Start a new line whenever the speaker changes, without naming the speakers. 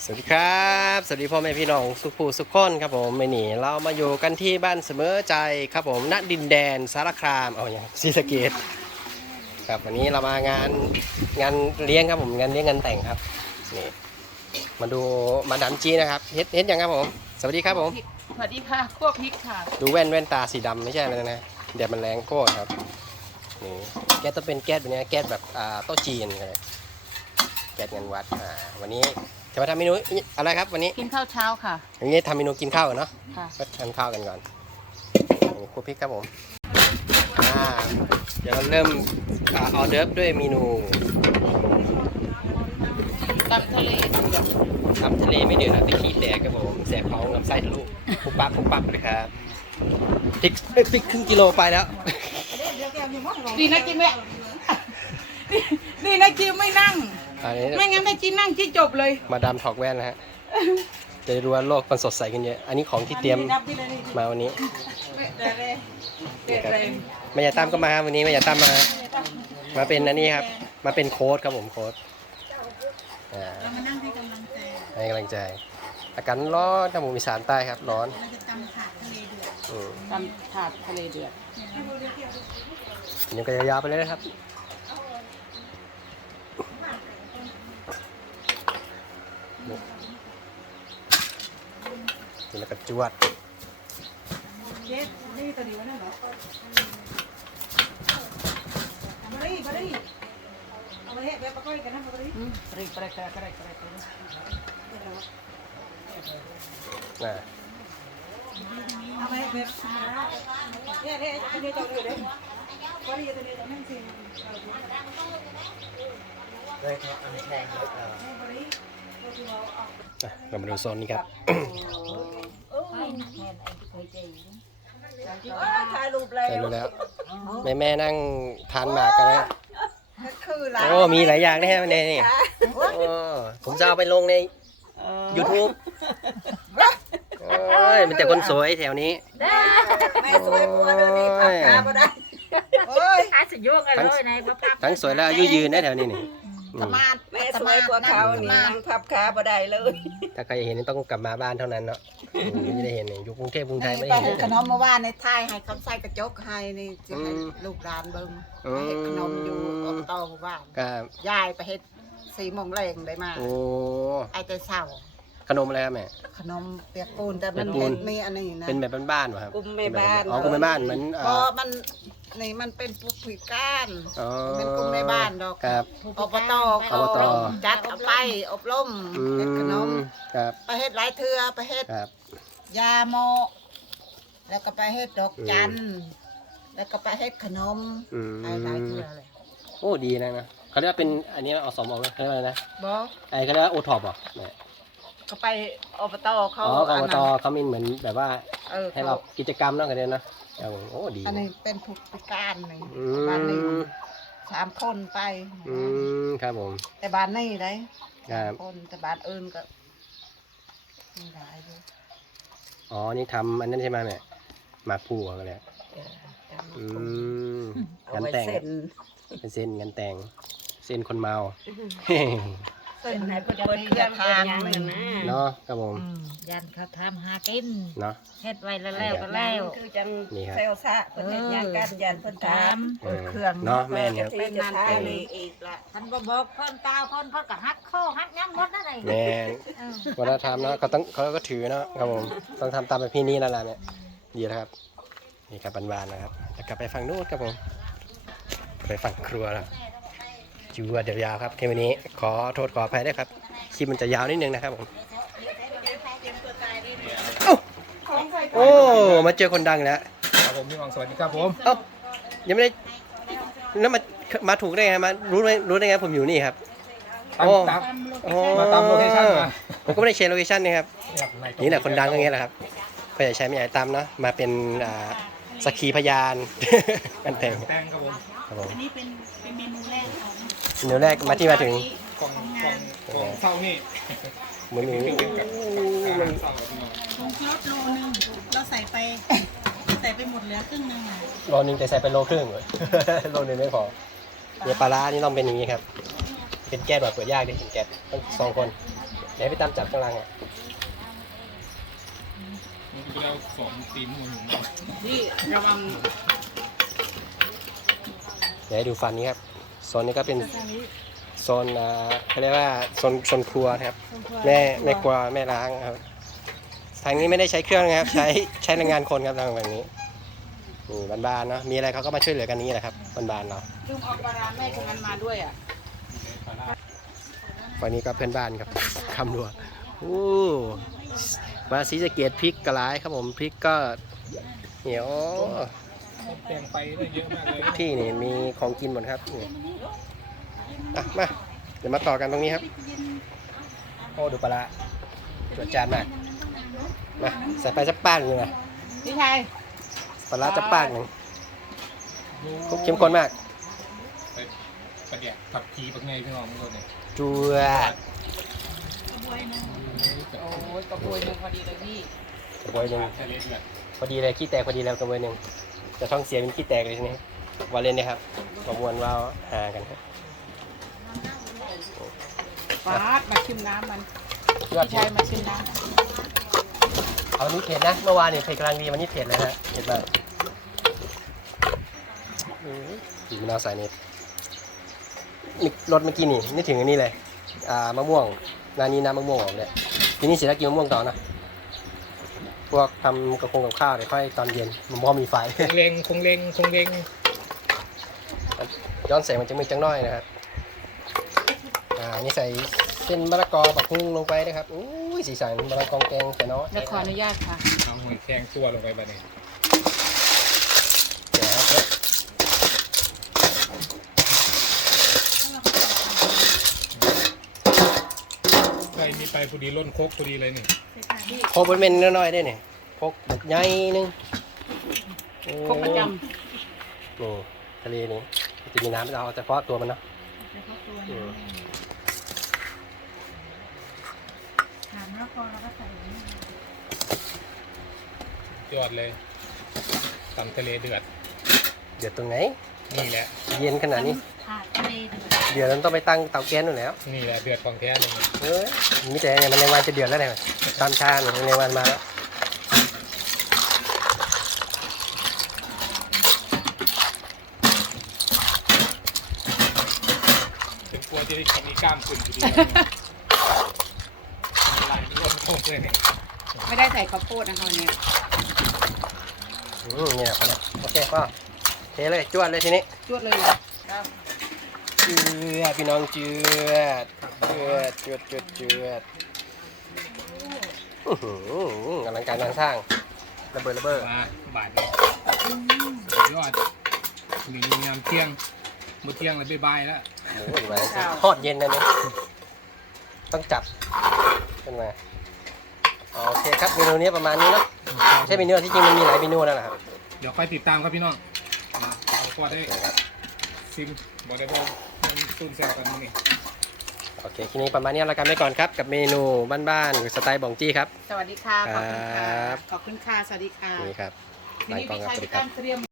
วัสดีครับสวัสดีพ่อแม่พี่น้องสุภูสุขคนครับผมไม่หนีเรามาอยู่กันที่บ้านเสมอใจครับผมณดินแดนสารคามเอาอย่างศรีสะเกษครับวันนี้เรามงานเลี้ยงครับผมงานเลี้ยงงานแต่งครับนี่มาดูมาดามจีนะครับเฮ็ดยังครับผมสวัสดีครับผม
สวัสดีค่ะคั่วพริกค่ะ
ดูแว่นตาสีดำไม่ใช่เลยนะแดดมันแรงโคตรครับนี่แก๊สต้องเป็นแก๊สแบบนี้แก๊สแบบโต๊ะจีนเลยแก๊สงานวัดวันนี้จะมาทำเมนูอะไรครับวันนี้
กินข้าวเช้าค่ะ
วันนี้ทำเมนูกินข้าวเนาะ
ค่ะ
ก็ทานข้าวกันก่อนครัวพริกครับผมเดี๋ยวเราเริ่มออเดิร์ฟด้วยเมนู
ตำทะเล
ทำทะเลไม่เดือดนะไปขี้แตกครับผมแสบท้องลำไส้ทะลุปุ๊บปั๊บเลยครับพริกครึ่งกิโลไปแล้ว
ดีนะกินไม่ดีนะกินไม่นั่งไม่งั้นได้กินนั่งที่จบเลย
มาดามถอกแว่นนะฮะจะรู้ว่าโลกมันสดใสกันเยอะอันนี้ของที่เตรียมมาวันนี้ไม่อยากตามก็มาวันนี้ไม่อยากตามมาเป็นอันนี้ครับมาเป็นโค้ดครับผมโค้ด
มานั่งให้กำลังใจ
ให้กำลังใจอากาศร้อนครับผมอีสานใต้ครับร้อน
เราจะตำถาดทะเลเดือดตำถาดทะเลเดือด
ยังก็ยาวๆไปเลยนะครับแล้วก็จวด
นี่ตัวนี้วะเนี่ยเหรอมาดิเอามาเฮ็ดแบบปะก้อยกันนะมาดิไปเอามาเฮ็ดแบบเนี่ยตัวนี้เลยว่าดีตัวนี้ตัวนั่งสิ
เลยอันแข็งเรามาดูโซนนี้ครับ
ถ่ายรูปแล้ว
แม่นั่งทานหมากกันนะโอ้มีหลายอย่างนะฮะนี่ผมจะเอาไปลงใน YouTube มันแต่คนสวยแถวนี้
ไม่สวยกว่าเดิมนี่พับขาบ่ได้
ทั้งสวยและอายุยืนนะแถวนี้นี่
แม่สวยกว่าเขานี่นั่งพับขาบ่ได้เลย
ถ้าใครเห็นต้องกลับมาบ้านเท่านั้นเนาะไม่ได้เห็นอยู่กรุงเทพกรุงไทยไม่
ได้
เห็น
ขนมเมื่อวานในไทยให้เขาใส่กระจกให้นี่จะให้ลูกหลานเบิ่งให้ขนมอยู่อบตบ้านยายไปเฮ็ด4 โมงแรงได้มา
โอ้
ไอ้แต่เช้า
ขนมอะไรครับแม่
ขนมเปียกปูนแต่มันเป็นมีอันนี้นะ
เป็นแบบบ้านๆป่ะครับ
กุมแม่บ้าน
กุมแม่บ้านเหมือน
มันนี่มันเป็นผู้พิการเป็นกุมแม่บ้านดอกอบตเขาจัดเอาไปอบรมเฮ็ดขนมไปเฮ็ดหลายเทื่อไปเฮ็ดยาโมแล้วก็ไปเฮ็ดดอกจันแล้วก็ไปเฮ็ดขนมหลายเทื่อเลย
โอ้ดีนะเขาเรียกว่าเป็นอันนี้เอาสมองเลยเขาเรียกว่าอะไรนะ
บ่
ไอ้เขาเรียกว่าโอท็อปอ่ะ
เขาไปอบตเขา
อบตเขามีเหมือนแบบว่าให้เรากิจกรรมนั่นกันเลยนะโอ้ดี
อันนี้เป็นผู้พิการนี่บ้านนี้3 คนไป
ครับผม
แต่บ้านนี้ได้คนแต่บ้านอื่นก็มีหลายอยู่
อ๋อนี่ทำอันนั้นใช่ไหมแม่มาพูอะไรงานแต่งเป็นเส้นงานแต่งเส้นคนเมา
เส้นไหนเปิดเครื่องทาง
เนาะครับผม
ยันเขาทำหากิน
เนาะ
เฮ็ดไว้แล้วก็แล้วคือจังเซลซะเพิ่นเฮ็ดหยังกันยันเพิ่นทำเครื่อง
เนาะแม่เนี่ย
เป็นนั่นเป็นนี่อีกละท่านบ่บอกเพิ่นตาเพิ่นก็ฮักข้อฮักยังหมดนั่นเอง
แม่วัฒนธรรมเนาะเขาก็ถือเนาะครับผมต้องทำตามแบบพี่นี่นั่นแหละเนี่ยดีแล้วครับนี่ครับบานๆนะครับจะกลับไปฝั่งนู้นครับผมไปฝั่งครัวแล้วจูวเดี๋ยวยาวครับเทวันนี้ขอโทษขออภัยด้วยครับคลิปมันจะยาวนิดนึงนะครับผมโอ้มาเจอคนดังแล้ว
ครับผมพี่วังสวัสดีครับผม
ยังไม่ได้แล้วมาถูกได้ไงมารู้ได้ไงผมอยู่นี่ครับ
มาตามโลเคชั่นมา
ผมก็ไม่ได้แชร์โลเคชั่นนะครับนี่แหละคนดังอย่างเงี้ยแหละครับก็อย่าใช้ไม่ใหญ่ตามเนาะมาเป็นสักขีพยานกันแต่งครับผม
อันนี้เป็นเมนูแรก
เมนูแรกมาถึง
ของเศร้านี่
เหมือนนี้
ผงชูรสโลนึงเราใส่ไปหมดเหลือครึ่งนึง
โลนึงแต่ใส่ไปโลครึ่งโลนึงไม่พอเดี๋ยวปลาร้านี่ต้องเป็นอย่างนี้ครับเป็นแก้วแบบเปิดยากดิเป็นแก้วต้อง2 คนเดี๋ยวไปตามจับข้างล่างอ่ะ
มันก็ไปเอาสองตีนหัวหนู
นี่ระวัง
เดี๋ยวให้ดูฟันนี้ครับโซนนี้ก็เป็นโซนเขาเรียกว่าโซนครัวนะครับแม่ครัวแม่ล้างครับทางนี้ไม่ได้ใช้เครื่องนะครับใช้แรงงานคนครับทางแบบนี้นี่บ้านๆเนาะมีอะไรเขาก็มาช่วยเหลือกันนี้แหละครับบ้านๆเรา
ลืมเอาปลาร้าแม่คนนั้นมาด้วยอ่ะ
วันนี้ก็เพื่อนบ้านครับคำรัวอู้มาศรีสะเกษพริกกระไรครับผมพริกก็เหนียว
แปลงไปได้เยอะมากเลย
ที่นี่มีของกินหมดครับนี่อ่ะมาเดี๋ยวมาต่อกันตรงนี้ครับโอ้ดูปลาร้าจวดจานมากมาใส่ไปสักป้างหนึ่งนะ
พี่ชาย
ปลาร้าจะป้างหนึ่งคลุกเข้มข้นมาก
ประเดี๋ยวผัดผีปักไงพี่น้องมึงเลย
จวด
โอ้ยกระบวยหนึ่งพอดีเลยพี่
กระบวยหนึ่ง
ทะเลเดือด
พอดีเลยขี้แตกพอดีแล้วกระบวยหนึ่งจะท้องเสียเป็นขี้แตกเลยทีนี้วาเลนเนี่ยครับมามวนเราหากันครับ
ฟาดมาชิมน้ำมัน
ยอด
พี่ชายมาชิมน้
เอานี้เผ็ดนะเมื่อวานเนี่ยเผ็ดกำลังดีวันนี้เผ็ดเลยนะเผ็ดมากผีมะนาวใส่เน็ตนี่รสเมื่อกี้นี่นึกถึงอันนี้เลยมะม่วงนานี้น้ำมะม่วงออกเลยทีนี้เสร็จแล้วกินมะม่วงต่อนะพวกทำกระพงกับข้าวเดี๋ยวค่อยตอนเย็นมันพอมีไฟ
คงเล็งคงเล็งคงเล็ง
ย้อนแสงมันจะมืดจังน้อยนะครับนี่ใส่เส้นมะละกอปักหุ้งลงไปนะครับอุ้ยสีสันมะละกอแกงแต่น้อย
ำแล้วขออนุญาตค่ะ
เอาหอยแครงตัวลงไปบ้านี้
เดี๋ยวครับ
ใครมีไปพอดีล้นโคกพอดีเลยนี่
โคบนเมนน้อยๆได้เนี่ยพกแบบใหญ่นึง
พกประจ
นี่ทะเลนี่จะมีน้ำเอาเฉพาะตัวมันเนาะอืม
ยอดเลยตำทะเลเดือด
เดือดตรงไหน
นี่แหละ
เย็นขนาดนี้เดือดมันต้องไปตั้งเตาแก๊สนู่นแล้ว
นี่แหละเดือดของแท้เลย
เฮ้ยมีแต่เนี่ยมันแรงวันจะเดือดแล้วเนี่ยตามชาเนี่ยมันแรงวันมาแล้ว
ถึงกลัวจะได้มีกล้ามขึ้นพอดีลายล้นโคกเลยเนี่ย
ำไม่ได้ใส่ข้าวโพดนะคะวันนี้
เนี่ยพอแล้วโอเคก็เทเลยจวดเลยทีนี้
จวดเลยเหรอ
เจือดพี่น้องเจือดอื้อหือกำลังการงานสร้างระเบิด
มาบาทเนี่ยยอดมีงามเที่ยงมื้อเที่ยงเลยบ๊ายบายแล้ว
หมูอีกไหมทอดเย็นนะเนี่ยต้องจับขึ้นมาโอเคครับเมนูนี้ประมาณนี้เนาะใช่เมนูที่จริงมันมีหลายเมนูแล้วนะครับ
เดี๋ยวค่อยติดตามครับพี่น้องเอาพอได้ซิมบอกได้ว่ามันซุ่มแซวกันนี่
โอเคทีนี้ประมาณนี้เรากันไปก่อนครับกับเมนูบ้านๆสไตล์บองจี้ครับ
สวัสดีค่ะ ขอบคุณค่ะ
ครับ
ขอบคุณค่ะ สวัสดีค่ะ
นี่ครับ
ที
ร้าน
นี้
กอง
พี่
ครับ
ชาย
สวัสดี
พี่
ครั
ตั้
บ
มเตรียม